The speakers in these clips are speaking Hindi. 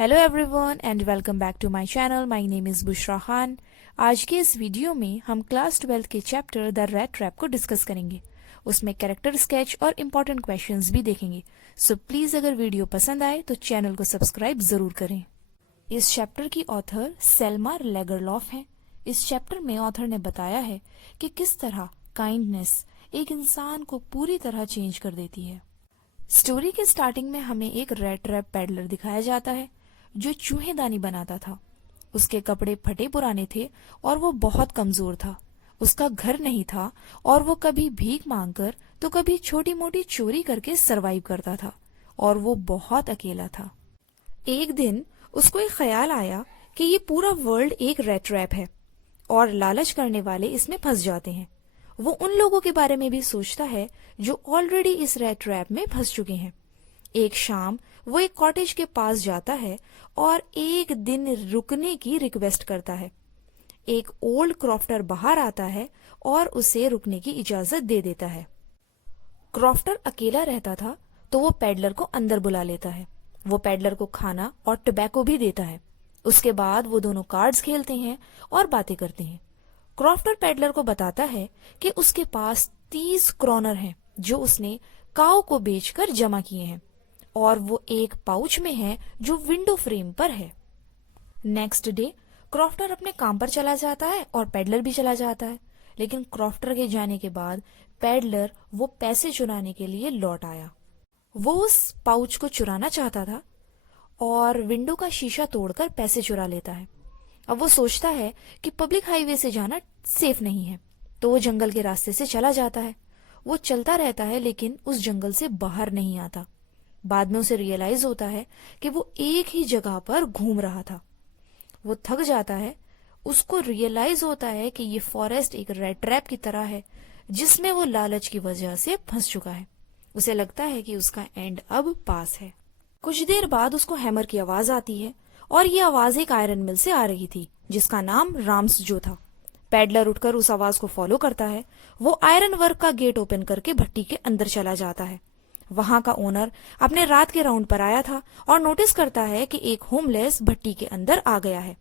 Hello everyone and welcome back to my channel. My name is Bushra Khan. आज के इस वीडियो में हम क्लास 12 के चैप्टर द रैट ट्रैप को डिस्कस करेंगे। उसमें कैरेक्टर स्केच और इम्पोर्टेंट क्वेश्चंस भी देखेंगे। सो प्लीज़ अगर वीडियो पसंद आए तो चैनल को सब्सक्राइब ज़रूर करें। इस चैप्टर की ऑथर सेल्मा लेगरलॉफ हैं। इस चैप्टर में ऑथर ने बताया है कि किस तरह काइंडनेस एक इंसान को पूरी तरह चेंज कर देती है। स्टोरी के स्टार्टिंग में हमें एक रैट ट्रैप पैडलर दिखाया जाता है जो चूहेदानी बनाता था। उसके कपड़े फटे पुराने थे और वो बहुत कमजोर था। उसका घर नहीं था और वो कभी भीख मांगकर तो कभी छोटी मोटी चोरी करके सरवाइव करता था और वो बहुत अकेला था। एक दिन उसको एक ख्याल आया कि ये पूरा वर्ल्ड एक रैट ट्रैप है और लालच करने वाले इसमें फंस जाते हैं। वो उन लोगों के बारे में भी सोचता है जो ऑलरेडी इस रैट ट्रैप में फंस चुके हैं। एक शाम वो एक कॉटेज के पास जाता है और एक दिन रुकने की रिक्वेस्ट करता है। एक ओल्ड क्रॉफ्टर बाहर आता है और उसे रुकने की इजाजत दे देता है। क्रॉफ्टर अकेला रहता था तो वो पैडलर को अंदर बुला लेता है। वो पैडलर को खाना और टोबैको भी देता है। उसके बाद वो दोनों कार्ड्स खेलते हैं और बातें करते हैं। क्रॉफ्टर पैडलर को बताता है कि उसके पास 30 क्रोनर हैं जो उसने काऊ को बेचकर जमा किए हैं और वो एक पाउच में है जो विंडो फ्रेम पर है। नेक्स्ट डे क्रॉफ्टर अपने काम पर चला जाता है और पैडलर भी चला जाता है, लेकिन क्रॉफ्टर के जाने के बाद पैडलर वो पैसे चुराने के लिए लौट आया। वो उस पाउच को चुराना चाहता था और विंडो का शीशा तोड़कर पैसे चुरा लेता है। अब वो सोचता है कि पब्लिक हाईवे से जाना सेफ नहीं है, तो वो जंगल के रास्ते से चला जाता है। वो चलता रहता है लेकिन उस जंगल से बाहर नहीं आता। बाद में उसे रियलाइज होता है कि वो एक ही जगह पर घूम रहा था। वो थक जाता है। उसको रियलाइज होता है कि ये फॉरेस्ट एक रैट ट्रैप की तरह है जिसमें वो लालच की वजह से फंस चुका है। उसे लगता है कि उसका एंड अब पास है। कुछ देर बाद उसको हैमर की आवाज आती है और ये आवाज एक आयरन मिल से आ रही थी जिसका नाम राम्स जो था। पैडलर उठकर उस आवाज को फॉलो करता है। वो आयरन वर्क का गेट ओपन करके भट्टी के अंदर चला जाता है। वहां का ओनर अपने रात के राउंड पर आया था और नोटिस करता है कि एक होमलेस भट्टी के अंदर आ गया है।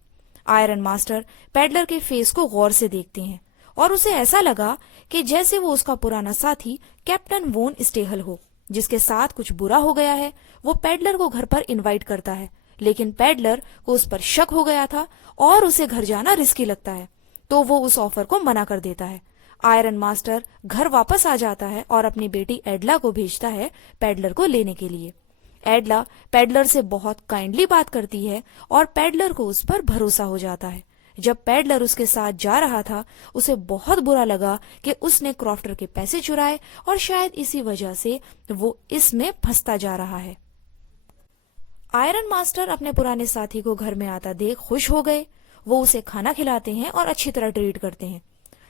आयरन मास्टर पैडलर के फेस को गौर से देखते हैं और उसे ऐसा लगा कि जैसे वो उसका पुराना साथी कैप्टन वोन स्टेहल हो जिसके साथ कुछ बुरा हो गया है। वो पैडलर को घर पर इनवाइट करता है, लेकिन पैडलर को उस पर शक हो गया था और उसे घर जाना रिस्की लगता है, तो वो उस ऑफर को मना कर देता है। आयरन मास्टर घर वापस आ जाता है और अपनी बेटी एडला को भेजता है पैडलर को लेने के लिए। एडला पैडलर से बहुत काइंडली बात करती है और पैडलर को उस पर भरोसा हो जाता है। जब पैडलर उसके साथ जा रहा था उसे बहुत बुरा लगा कि उसने क्रॉफ्टर के पैसे चुराए और शायद इसी वजह से वो इसमें फंसता जा रहा है। आयरन मास्टर अपने पुराने साथी को घर में आता देख खुश हो गए। वो उसे खाना खिलाते हैं और अच्छी तरह ट्रीट करते हैं।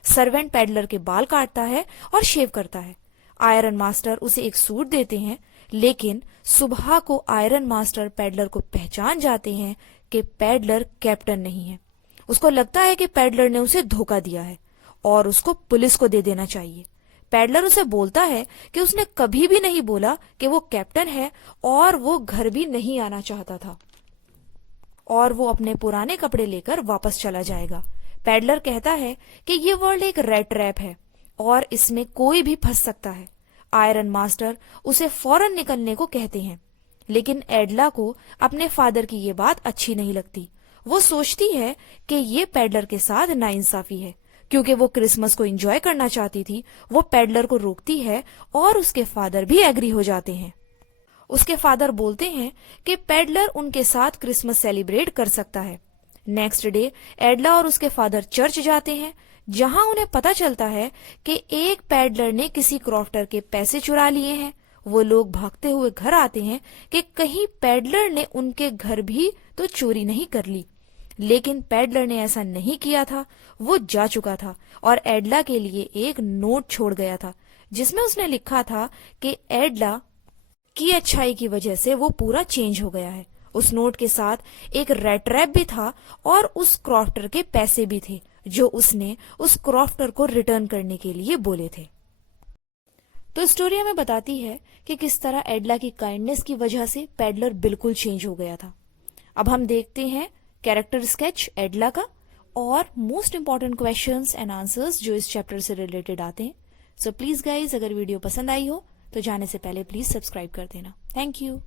सर्वेंट पैडलर के बाल काटता है और शेव करता है। आयरन मास्टर उसे एक सूट देते हैं, लेकिन सुबह को आयरन मास्टर पैडलर को पहचान जाते हैं कि पैडलर कैप्टन नहीं है। उसको लगता है कि पैडलर ने उसे धोखा दिया है और उसको पुलिस को दे देना चाहिए। पैडलर उसे बोलता है कि उसने कभी भी नहीं बोला कि वो कैप्टन है और वो घर भी नहीं आना चाहता था और वो अपने पुराने कपड़े लेकर वापस चला जाएगा। पैडलर कहता है कि ये वर्ल्ड एक रैट ट्रैप है और इसमें कोई भी फंस सकता है। आयरन मास्टर उसे फौरन निकलने को कहते हैं, लेकिन एडला को अपने फादर की ये बात अच्छी नहीं लगती। वो सोचती है कि ये पैडलर के साथ नाइंसाफी है। क्योंकि वो क्रिसमस को एंजॉय करना चाहती थी, वो पैडलर को रोकती है और उसके फादर भी एग्री हो जाते हैं। उसके फादर बोलते हैं कि पैडलर उनके साथ क्रिसमस सेलिब्रेट कर सकता है। नेक्स्ट डे एडला और उसके फादर चर्च जाते हैं, जहां उन्हें पता चलता है कि एक पैडलर ने किसी क्रॉफ्टर के पैसे चुरा लिए हैं। वो लोग भागते हुए घर आते हैं कि कहीं पैडलर ने उनके घर भी तो चोरी नहीं कर ली, लेकिन पैडलर ने ऐसा नहीं किया था। वो जा चुका था और एडला के लिए एक नोट छोड़ गया था जिसमें उसने लिखा था कि एडला की अच्छाई की वजह से वो पूरा चेंज हो गया है। उस नोट के साथ एक रैट ट्रैप भी था और उस क्रॉफ्टर के पैसे भी थे जो उसने उस क्रॉफ्टर को रिटर्न करने के लिए बोले थे। तो स्टोरी हमें बताती है कि किस तरह एडला की काइंडनेस की वजह से पैडलर बिल्कुल चेंज हो गया था। अब हम देखते हैं कैरेक्टर स्केच एडला का और most important questions and answers जो इस चैप्टर से रिलेटेड आते हैं। सो प्लीज गाइज, अगर वीडियो पसंद आई हो तो जाने से पहले प्लीज सब्सक्राइब कर देना। Thank you.